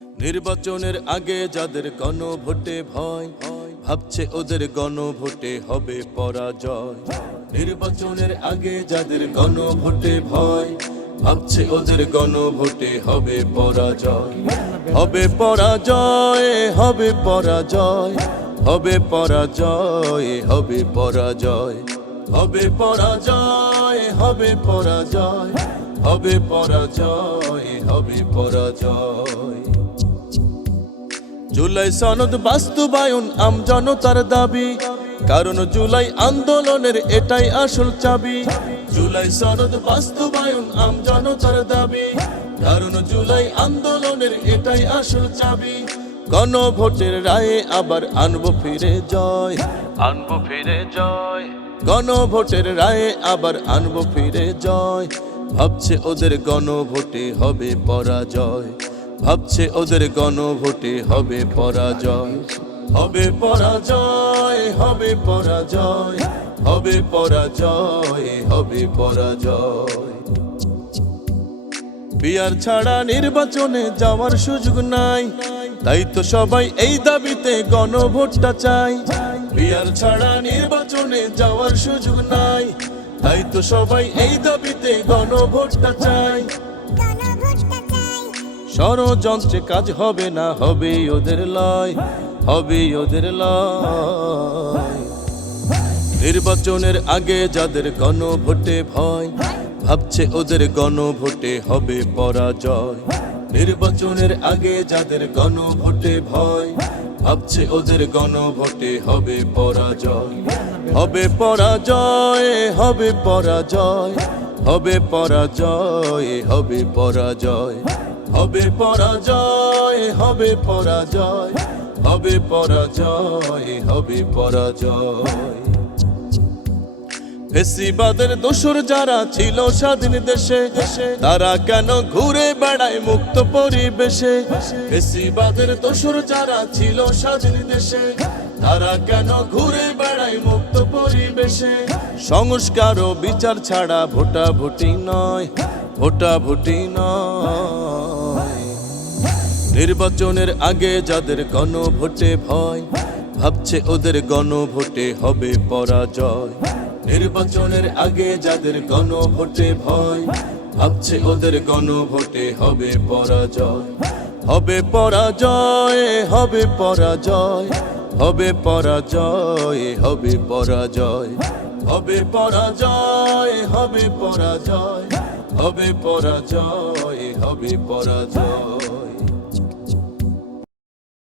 নির্বাচনের আগে যাদের গণভোটে ভয়, ভাবছে ওদের গণভোটে হবে পরাজয়। নির্বাচনের আগে যাদের গণভোটে ভয়, ভাবছে ওদের গণভোটে হবে পরাজয়। হবে পরাজয়, হবে পরাজয়, হবে পরাজয়, হবে পরাজয়, হবে পরাজয়, হবে পরাজয়, হবে পরাজয়, হবে পরাজয়। জুলাই সনদ বাস্তবায়ন আমজনতার দাবি, কারণ জুলাই আন্দোলনের এটাই আসল চাবি। জুলাই সনদ বাস্তবায়ন আমজনতার দাবি, কারণ জুলাই আন্দোলনের এটাই আসল চাবি। গণভোটের রায়ে আবার আনবো ফিরে জয়, আনবো ফিরে জয়। গণভোটের রায়ে আবার আনবো ফিরে জয়। ভাবছে ওদের গণভোটে হবে পরাজয়, ভাবছে ওদের গণভোটে হবে পরাজয়। হবে পরাজয়, হবে পরাজয়, হবে পরাজয়, হবে পরাজয়। বিয়ার ছাড়া নির্বাচনে যাওয়ার সুযোগ নাই, তাই তো সবাই এই দাবিতে গণভোটটা চাই। বিয়ার ছাড়া নির্বাচনে যাওয়ার সুযোগ নাই, তাই তো সবাই এই দাবিতে গণভোটটা চাই। ষড়যন্ত্রে কাজ হবে না, হবে ওদের লয়, হবে ওদের লয়। নির্বাচনের আগে যাদের গণভোটে ভয়, ভাবছে ওদের গণভোটে হবে পরাজয়। নির্বাচনের আগে যাদের গণভোটে ভয়, ভাবছে ওদের গণভোটে হবে পরাজয়। হবে পরাজয়, হবে পরাজয়, হবে পরাজয়, হবে পরাজয়, হবে পরাজয়, হবে পরাজয়, হবে পরাজয়, হবে পরাজয়। ফেসিবাদের দোসর যারা ছিল স্বাধীন দেশে, তারা কেন ঘুরে বেড়ায় মুক্ত পরিবেশে? ফেসিবাদের দোসর যারা ছিল স্বাধীন দেশে, তারা কেন ঘুরে বেড়ায় মুক্ত পরিবেশে? সংস্কার ও বিচার ছাড়া ভোটাভুটি নয়, ভোটাভুটি নয়। নির্বাচনের আগে যাদের গণভোটে ভয়, ভাবছে ওদের গণভোটে হবে পরাজয়। নির্বাচনের আগে যাদের গণভোটে ভয়, ভাবছে ওদের গণভোটে হবে পরাজয়। হবে পরাজয়, হবে পরাজয়, হবে পরাজয়, হবে পরাজয়, হবে পরাজয়, হবে পরাজয়, হবে পরাজয়, হবে পরাজয়।